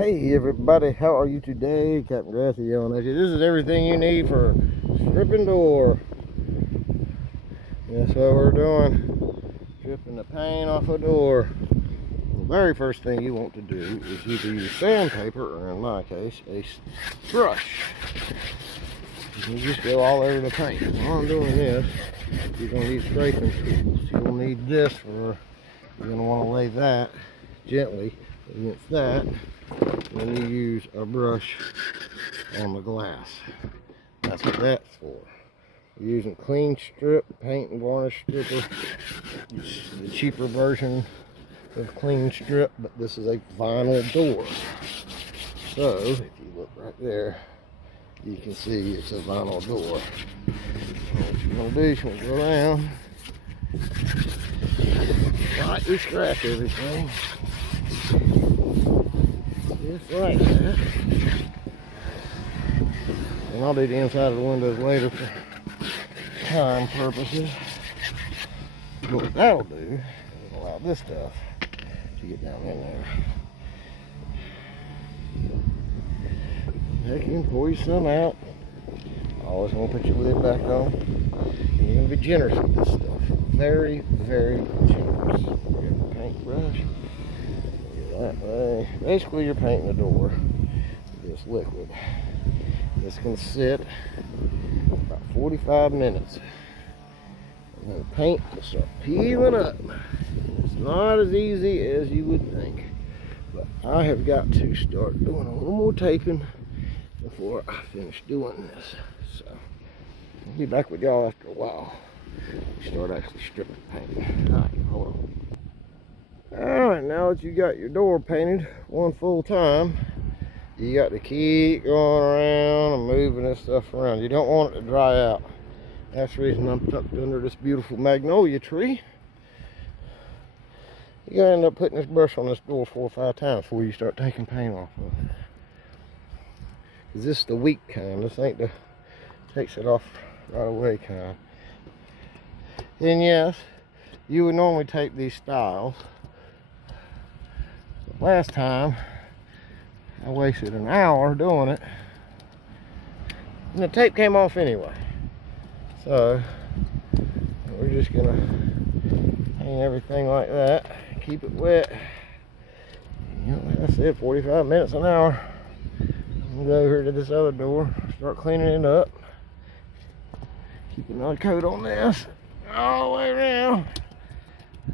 Hey everybody, how are you today? Captain Grassy yelling at you. This is everything you need for stripping door. That's what we're doing. Stripping the paint off a door. The very first thing you want to do is either use sandpaper, or in my case, a brush. You just go all over the paint. While I'm doing this, you're going to need scraping tools. You'll need this for, you're going to want to lay that gently against that. Then you use a brush on the glass. That's what that's for. You're using Clean Strip paint and varnish stripper. It's the cheaper version of Clean Strip, but this is a vinyl door. So if you look right there, you can see it's a vinyl door. So what you want to do is you want to go around, lightly scratch everything. Just like that. And I'll do the inside of the windows later for time purposes. But what that'll do is allow this stuff to get down in there. Heck, you can pour you some out. Always want to put your lid back on. And you're going to be generous with this stuff. Very, very generous. You get a paintbrush. That way. Basically, you're painting the door with this liquid. This can sit about 45 minutes. And then the paint will start peeling up. It's not as easy as you would think. But I have got to start doing a little more taping before I finish doing this. So, I'll be back with y'all after a while. Start actually stripping paint. Alright, hold on. Alright, now that you got your door painted one full time, you got to keep going around and moving this stuff around. You don't want it to dry out. That's the reason I'm tucked under this beautiful magnolia tree. You gotta end up putting this brush on this door 4 or 5 times before you start taking paint off of it. Because this is the weak kind. This ain't the takes it off right away kind. Then yes, you would normally tape these styles. Last time, I wasted an hour doing it, and the tape came off anyway. So, we're just gonna paint everything like that, keep it wet. You know, like I said, 45 minutes, an hour. I'm gonna go over to this other door, start cleaning it up. Keep another coat on this, all the way around.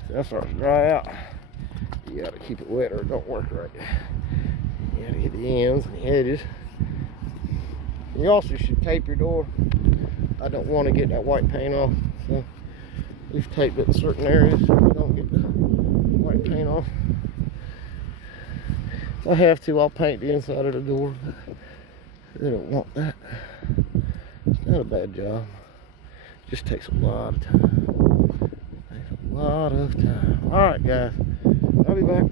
So that starts to dry out. You gotta keep it wet or it don't work right. You gotta get the ends and the edges. You also should tape your door. I don't want to get that white paint off, so we've taped it in certain areas so we don't get the white paint off. If I have to, I'll paint the inside of the door, but they don't want that. It's not a bad job. It just takes a lot of time. It takes a lot of time. Alright guys, I'll be back.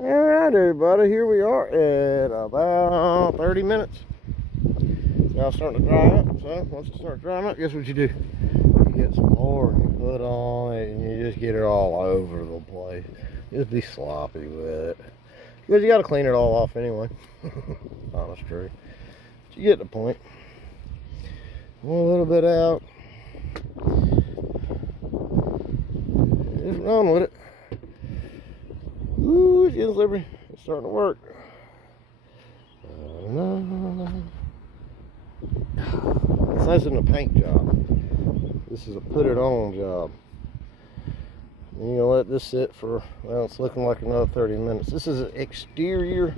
Alright everybody, here we are at about 30 minutes. It's now starting to dry up, so once it starts drying up, guess what you do? You get some more and you put on it and you just get it all over the place. Just be sloppy with it. Because you got to clean it all off anyway. Honest truth. But you get the point. One little bit out. Just run with it. Ooh, it's getting slippery. It's starting to work. This isn't a paint job. This is a put it on job. And you're gonna let this sit for, well, it's looking like another 30 minutes. This is an exterior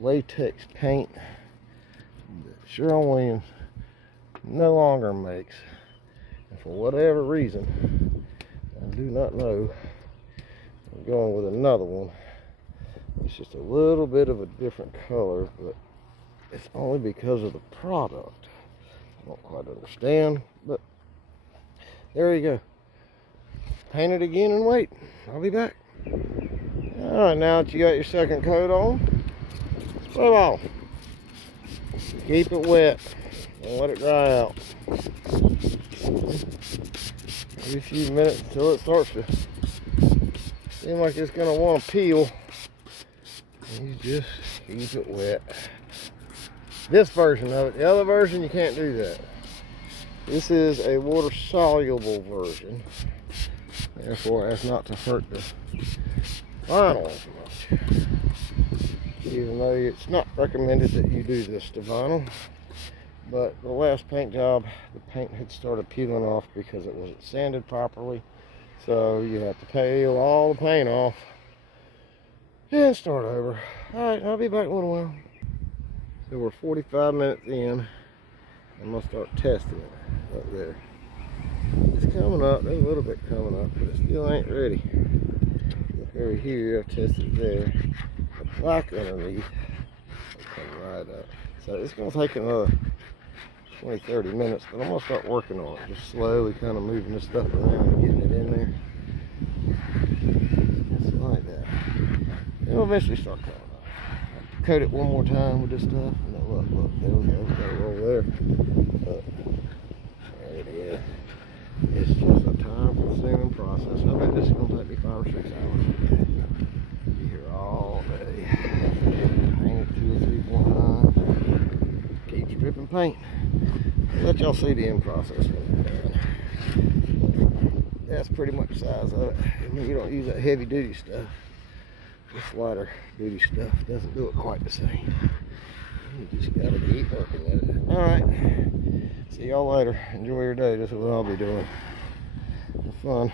latex paint that Sherwin-Williams no longer makes. And for whatever reason, I do not know, I'm going with another one. It's just a little bit of a different color, but it's only because of the product. I don't quite understand, but there you go. Paint it again and wait. I'll be back. Alright, now that you got your second coat on, put it on. Keep it wet and let it dry out. Maybe a few minutes until it starts to seem like it's going to want to peel. You just keep it wet. This version of it. The other version, you can't do that. This is a water-soluble version. Therefore, as not to hurt the vinyl as much. Even though it's not recommended that you do this to vinyl. But the last paint job, the paint had started peeling off because it wasn't sanded properly. So you have to peel all the paint off and start over. Alright, I'll be back in a little while. So we're 45 minutes in. I'm going to start testing it up there. It's coming up, there's a little bit coming up, but it still ain't ready. Over here, I've tested it there. The black underneath will come right up. So it's going to take another 20-30 minutes, but I'm going to start working on it. Just slowly kind of moving this stuff around and getting it in there. Just like that. It'll eventually start coming up. Coat it one more time with this stuff. No, look, there we go. Got it over there. Look. There it is. It's just a time-consuming process. I bet this is going to take me 5 or 6 hours. Be here all day. Hang it 2 or 3 more times. Keep dripping paint. Let y'all see the end process when it's done. That's pretty much the size of it. I mean, you don't use that heavy-duty stuff. This lighter duty stuff doesn't do it quite the same. You just gotta keep working at it. Alright. See y'all later. Enjoy your day. This is what I'll be doing. Have fun.